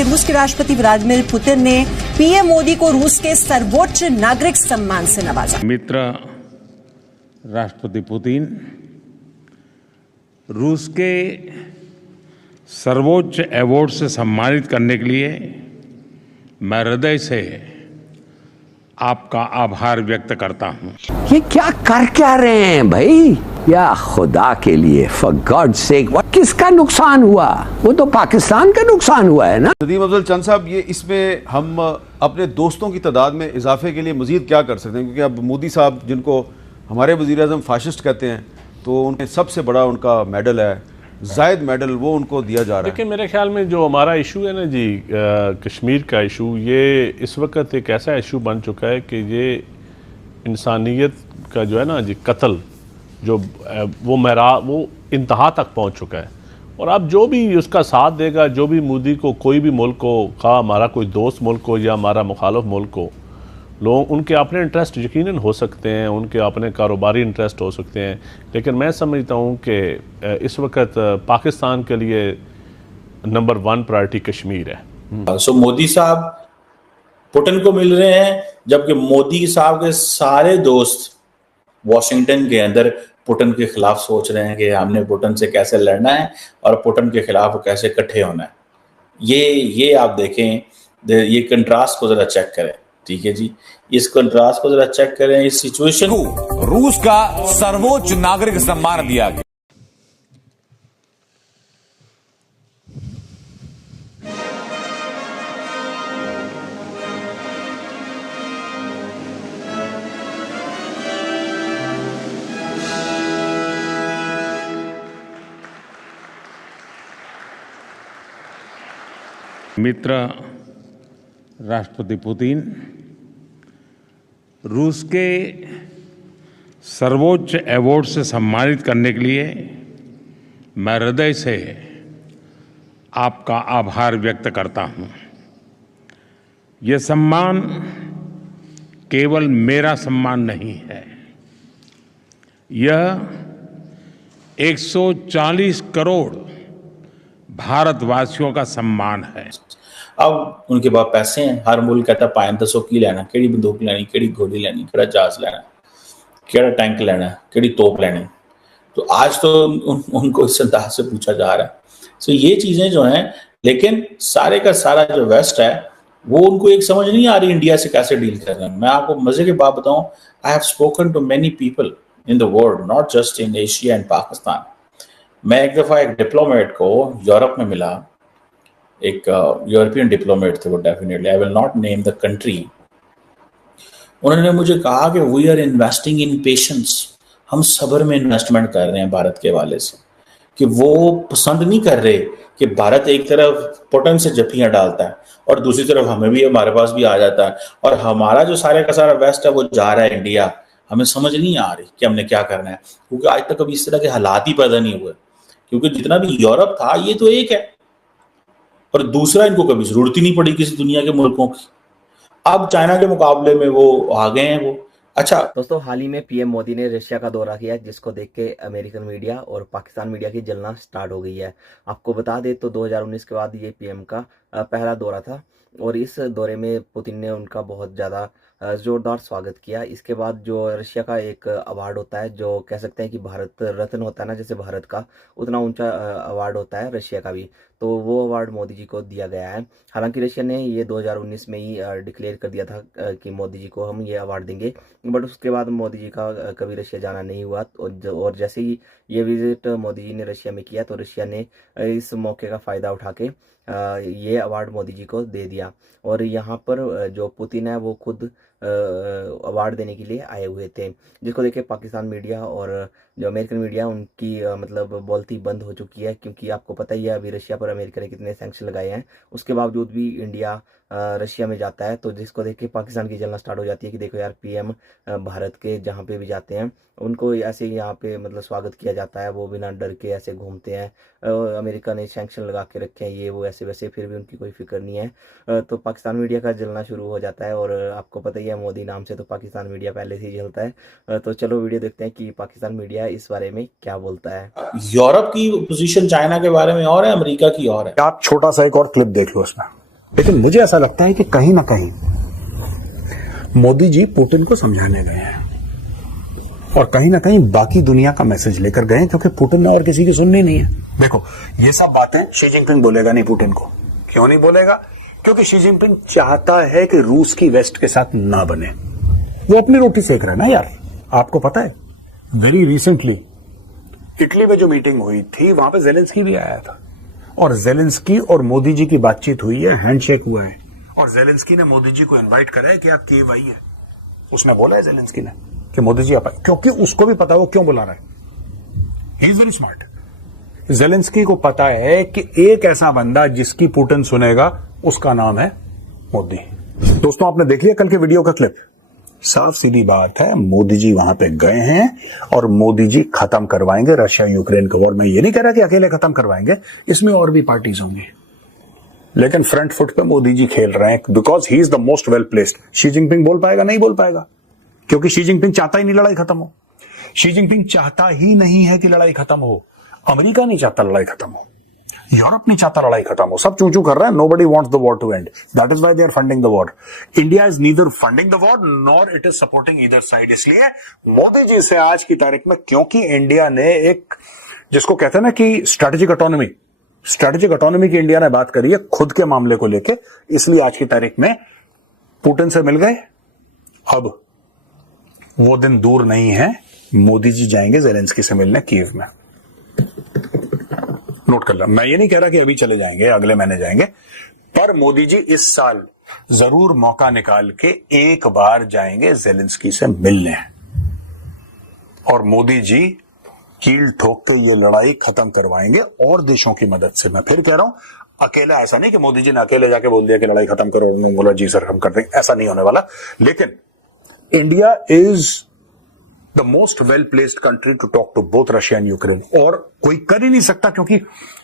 कि रूस के राष्ट्रपति व्लादिमीर पुतिन ने पीएम मोदी को रूस के सर्वोच्च नागरिक सम्मान से नवाजा। मित्र राष्ट्रपति पुतिन रूस के सर्वोच्च अवार्ड से सम्मानित करने के लिए मैं हृदय से आपका आभार व्यक्त करता हूं। ये क्या रहे हैं भाई? या खुदा के लिए, फॉर गॉड सेक, किसका नुकसान हुआ? वो तो पाकिस्तान का नुकसान हुआ है ना। नदीम अफजल चंद साहब, ये इसमें हम अपने दोस्तों की तादाद में इजाफे के लिए मजीद क्या कर सकते हैं? क्योंकि अब मोदी साहब, जिनको हमारे वज़ीर-ए-आज़म फाशिस्ट कहते हैं, तो उनके सबसे बड़ा उनका मेडल है, जायद मेडल, वो उनको दिया जा रहा है। देखिए, मेरे ख्याल में जो हमारा इशू है ना जी, कश्मीर का इशू, ये इस वक्त एक ऐसा इशू बन चुका है कि ये इंसानियत का जो है ना जी कत्ल, जो वो इंतहा तक पहुंच चुका है। और अब जो भी उसका साथ देगा, जो भी मोदी को, कोई भी मुल्क हो, खा हमारा कोई दोस्त मुल्क हो या हमारा मुखालिफ मुल्क हो, लोग उनके अपने इंटरेस्ट यकीनन हो सकते हैं, उनके अपने कारोबारी इंटरेस्ट हो सकते हैं, लेकिन मैं समझता हूँ कि इस वक्त पाकिस्तान के लिए नंबर 1 प्रायोरिटी कश्मीर है। सो मोदी साहब पुतिन को मिल रहे हैं, जबकि मोदी साहब के सारे दोस्त वॉशिंगटन के अंदर पुतिन के खिलाफ सोच रहे हैं कि हमने पुतिन से कैसे लड़ना है और पुतिन के खिलाफ कैसे इकट्ठे होना है। ये आप देखें, ये कंट्रास्ट को जरा चेक करें। ठीक है जी, इस कंट्रास्ट को जरा चेक करें। इस सिचुएशन को रूस का सर्वोच्च नागरिक सम्मान दिया गया। मित्र राष्ट्रपति पुतिन रूस के सर्वोच्च अवार्ड से सम्मानित करने के लिए मैं हृदय से आपका आभार व्यक्त करता हूं। यह सम्मान केवल मेरा सम्मान नहीं है, यह 140 करोड़ भारतवासियों का सम्मान है। अब उनके पास पैसे हैं, हर मुल्क कहता है 500 की लेना, केड़ी बंदूक लेनी, केड़ी गोली लेनी, केड़ा जहाज लेना, केड़ा टैंक लेना, केड़ी तोप लेनी। तो आज तो उनको इस अंदाज से पूछा जा रहा है। सो ये चीजें जो हैं, लेकिन सारे का सारा जो वेस्ट है वो उनको एक समझ नहीं आ रही इंडिया से कैसे डील कर रहे हैं। मैं आपको मजे की बात बताऊं, I have spoken to many people in the world, not just in Asia and Pakistan. मैं एक दफा एक डिप्लोमेट को यूरोप में मिला, एक यूरोपियन डिप्लोमेट थे वो, definitely I will not name the country. उन्होंने मुझे कहा कि we are investing in patience, हम सब्र में इन्वेस्टमेंट कर रहे हैं भारत के हवाले से, कि वो पसंद नहीं कर रहे कि भारत एक तरफ पुतिन से जफियां डालता है और दूसरी तरफ हमें भी, हमारे पास भी आ जाता है, और हमारा जो सारे का सारा वेस्ट है वो जा रहा है इंडिया। हमें समझ नहीं आ रही कि हमने क्या करना है, क्योंकि आज तक कभी इस तरह के हालात ही पैदा नहीं हुए। क्योंकि जितना भी यूरोप था, ये तो एक है, और दूसरा इनको कभी जरूरत ही नहीं पड़ी किसी दुनिया के मुल्कों की। अब चाइना के मुकाबले में वो आ गए हैं वो। अच्छा दोस्तों, हाल ही में पीएम मोदी ने रशिया का दौरा किया, जिसको देख के अमेरिकन मीडिया और पाकिस्तान मीडिया की जलना स्टार्ट हो गई है। आपको बता दें तो 2019 के बाद ये पीएम का पहला दौरा था, और इस दौरे में पुतिन ने उनका बहुत ज़्यादा ज़ोरदार स्वागत किया। इसके बाद जो रशिया का एक अवार्ड होता है, जो कह सकते हैं कि भारत रत्न होता है ना, जैसे भारत का, उतना ऊंचा अवार्ड होता है रशिया का भी, तो वो अवार्ड मोदी जी को दिया गया है। हालांकि रशिया ने ये 2019 में ही डिक्लेयर कर दिया था कि मोदी जी को हम ये अवार्ड देंगे, बट उसके बाद मोदी जी का कभी रशिया जाना नहीं हुआ। और जैसे ही ये विजिट मोदी जी ने रशिया में किया, तो रशिया ने इस मौके का फ़ायदा उठा के ये अवार्ड मोदी जी को दे दिया। और यहाँ पर जो पुतिन है वो खुद अवार्ड देने के लिए आए हुए थे, जिसको देख के पाकिस्तान मीडिया और जो अमेरिकन मीडिया उनकी मतलब बोलती बंद हो चुकी है, क्योंकि आपको पता ही है अभी रशिया पर अमेरिका ने कितने सैंक्शन लगाए हैं। उसके बावजूद भी इंडिया रशिया में जाता है, तो जिसको देख के पाकिस्तान की जलना स्टार्ट हो जाती है कि देखो यार, पीएम भारत के जहाँ पे भी जाते हैं उनको ऐसे ही यहाँ पे मतलब स्वागत किया जाता है, वो बिना डर के ऐसे घूमते हैं। अमेरिका ने सैंक्शन लगा के रखे हैं, ये वो ऐसे वैसे, फिर भी उनकी कोई फिक्र नहीं है। तो पाकिस्तान मीडिया का जलना शुरू हो जाता है, और आपको पता ही है मोदी नाम से तो पाकिस्तान मीडिया पहले से ही जलता है। तो चलो वीडियो देखते हैं कि पाकिस्तान मीडिया इस बारे में क्या बोलता है। यूरोप की पोजीशन चाइना के बारे में और है, अमेरिका की और है। आप छोटा सा एक और क्लिप देख लो इसमें। लेकिन मुझे ऐसा लगता है कि कहीं ना कहीं मोदी जी पुतिन को समझाने गए हैं और कहीं ना कहीं बाकी दुनिया का मैसेज लेकर गए हैं, क्योंकि पुतिन ने और किसी की सुननी नहीं है। देखो, ये सब बातें शी जिनपिंग बोलेगा नहीं पुतिन को। क्यों नहीं बोलेगा? क्योंकि शी जिनपिंग चाहता है कि रूस की वेस्ट के साथ ना बने। वो अपनी रोटी सेक रहा है ना यार। आपको पता है वेरी रिसेंटली इटली में जो मीटिंग हुई थी वहां पे जेलेंस्की भी आया था और जेलेंस्की और मोदी जी की बातचीत हुई है, हैंडशेक हुआ है और जेलेंस्की ने मोदी जी को इनवाइट करा है कि आप कीव आइए। उसने बोला है जेलेंस्की ने कि मोदी जी आप आए, क्योंकि उसको भी पता है वो क्यों बुला रहा है। He is very smart. Zelensky को पता है कि एक ऐसा बंदा जिसकी पुतिन सुनेगा उसका नाम है मोदी। दोस्तों, आपने देख लिया कल के वीडियो का क्लिप। साफ सीधी बात है, मोदी जी वहां पे गए हैं और मोदी जी खत्म करवाएंगे रशिया यूक्रेन का वॉर। मैं ये नहीं कह रहा कि अकेले खत्म करवाएंगे, इसमें और भी पार्टीज होंगी, लेकिन फ्रंट फुट पे मोदी जी खेल रहे हैं because he is the most well placed. Xi Jinping बोल पाएगा? नहीं बोल पाएगा, क्योंकि शी जिनपिंग चाहता ही नहीं लड़ाई खत्म हो। शी जिनपिंग चाहता ही नहीं है कि लड़ाई खत्म हो। अमेरिका नहीं चाहता लड़ाई खत्म हो, यूरोप नहीं चाहता लड़ाई खत्म हो। सब चूं चूं कर रहे हैं। Nobody wants the war to end. That is why they are funding the war. India is neither funding the war nor it is supporting either side. इसलिए मोदी जी से आज की तारीख में, क्योंकि इंडिया ने एक, जिसको कहते हैं ना कि स्ट्रेटेजिक ऑटोनॉमी की इंडिया ने बात करी है खुद के मामले को लेके, इसलिए आज की तारीख में पुतिन से मिल गए। अब वो दिन दूर नहीं है, मोदी जी जाएंगे जेलेंस्की से मिलने कीव में। नोट कर लो, मैं ये नहीं कह रहा कि अभी चले जाएंगे, अगले महीने जाएंगे, पर मोदी जी इस साल जरूर मौका निकाल के एक बार जाएंगे जेलेंस्की से मिलने और मोदी जी कील ठोक के ये लड़ाई खत्म करवाएंगे और देशों की मदद से। मैं फिर कह रहा हूं, अकेला ऐसा नहीं कि मोदी जी ने अकेले जाके बोल दिया कि लड़ाई खत्म करो, उन्होंने बोला जी सर हम कर देंगे, ऐसा नहीं होने वाला। लेकिन India is the most well placed country to talk to both Russia and Ukraine, और कोई कर ही नहीं सकता, क्योंकि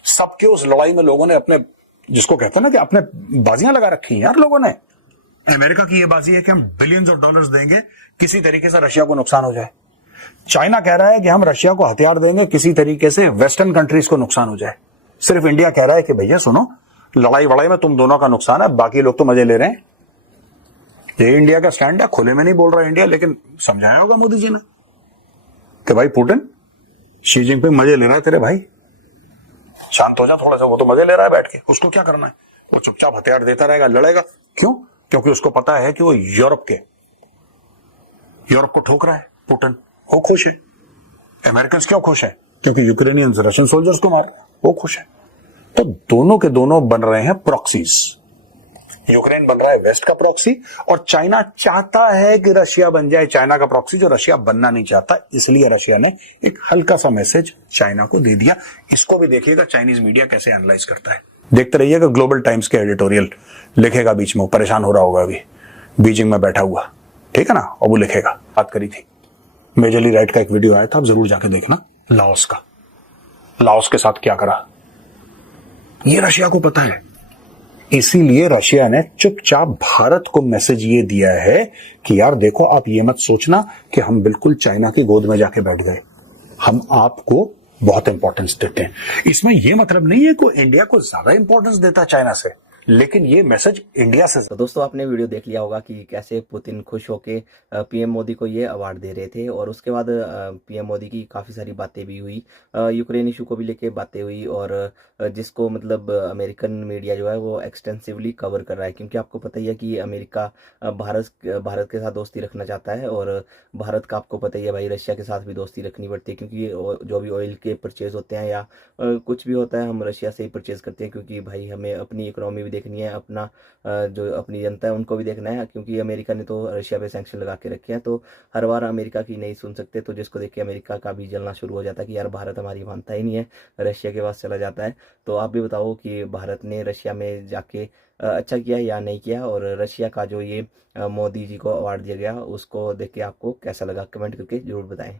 सबके उस लड़ाई में लोगों ने अपने, जिसको कहते हैं ना कि अपने बाजियां लगा रखी हैं यार लोगों ने। अमेरिका की यह बाजी है कि हम बिलियंस ऑफ डॉलर्स देंगे, किसी तरीके से रशिया को नुकसान हो जाए। चाइना कह रहा है कि हम रशिया को हथियार देंगे, किसी तरीके से वेस्टर्न कंट्रीज को नुकसान हो जाए। सिर्फ इंडिया कह रहा है कि भैया सुनो, लड़ाई वड़ाई में तुम दोनों का नुकसान है, बाकी लोग तो मजे ले रहे हैं। ये इंडिया का स्टैंड है, खुले में नहीं बोल रहा इंडिया, लेकिन समझाया होगा मोदी जी ने कि भाई पुतिन, शी जिनपिंग मजे ले रहा है तेरे भाई, शांत हो जा थोड़ा सा, वो तो मजे ले रहा है बैठ के, उसको क्या करना है, वो चुपचाप हथियार देता रहेगा, लड़ेगा। क्यों? क्योंकि उसको पता है कि वो यूरोप को ठोक रहा है पुतिन, वो खुश है। अमेरिकन क्यों खुश है? क्योंकि यूक्रेनियंस रशियन सोल्जर्स को मार रहे हैं, वो खुश है। तो दोनों के दोनों बन रहे हैं प्रॉक्सीज। यूक्रेन बन रहा है वेस्ट का प्रॉक्सी और चाइना चाहता है कि रशिया बन जाए चाइना का प्रॉक्सी, जो रशिया बनना नहीं चाहता। इसलिए रशिया ने एक हल्का सा मैसेज चाइना को दे दिया। इसको भी देखिएगा चाइनीज मीडिया कैसे एनालाइज करता है। देखते रहिएगा, ग्लोबल टाइम्स के एडिटोरियल लिखेगा बीच में, परेशान हो रहा होगा अभी बीजिंग में बैठा हुआ, ठीक है ना, और वो लिखेगा। बात करी थी, मेजरली राइट का एक वीडियो आया था, आप जरूर जाके देखना, लाओस का। लाओस के साथ क्या करा ये रशिया को पता है, इसीलिए रशिया ने चुपचाप भारत को मैसेज ये दिया है कि यार देखो, आप ये मत सोचना कि हम बिल्कुल चाइना की गोद में जाके बैठ गए, हम आपको बहुत इंपॉर्टेंस देते हैं। इसमें यह मतलब नहीं है कि इंडिया को ज्यादा इंपॉर्टेंस देता है चाइना से, लेकिन ये मैसेज इंडिया से। तो दोस्तों, आपने वीडियो देख लिया होगा कि कैसे पुतिन खुश होके पीएम मोदी को ये अवार्ड दे रहे थे, और उसके बाद पीएम मोदी की काफ़ी सारी बातें भी हुई, यूक्रेन इशू को भी लेके बातें हुई, और जिसको मतलब अमेरिकन मीडिया जो है वो एक्सटेंसिवली कवर कर रहा है, क्योंकि आपको पता ही है कि अमेरिका भारत के साथ दोस्ती रखना चाहता है, और भारत का आपको पता ही है भाई रशिया के साथ भी दोस्ती रखनी पड़ती है, क्योंकि जो भी ऑयल के परचेज होते हैं या कुछ भी होता है हम रशिया से ही परचेज करते हैं, क्योंकि भाई हमें अपनी इकोनॉमी भी देखनी है, अपना जो अपनी जनता है उनको भी देखना है, क्योंकि अमेरिका ने तो रशिया पे सैंक्शन लगा के रखे हैं, तो हर बार अमेरिका की नहीं सुन सकते, तो जिसको देख के अमेरिका का भी जलना शुरू हो जाता है कि यार भारत हमारी मानता ही नहीं है, रशिया के पास चला जाता है। तो आप भी बताओ कि भारत ने रशिया में जाके अच्छा किया या नहीं किया, और रशिया का जो ये मोदी जी को अवार्ड दिया गया उसको देख के आपको कैसा लगा, कमेंट करके जरूर बताएं।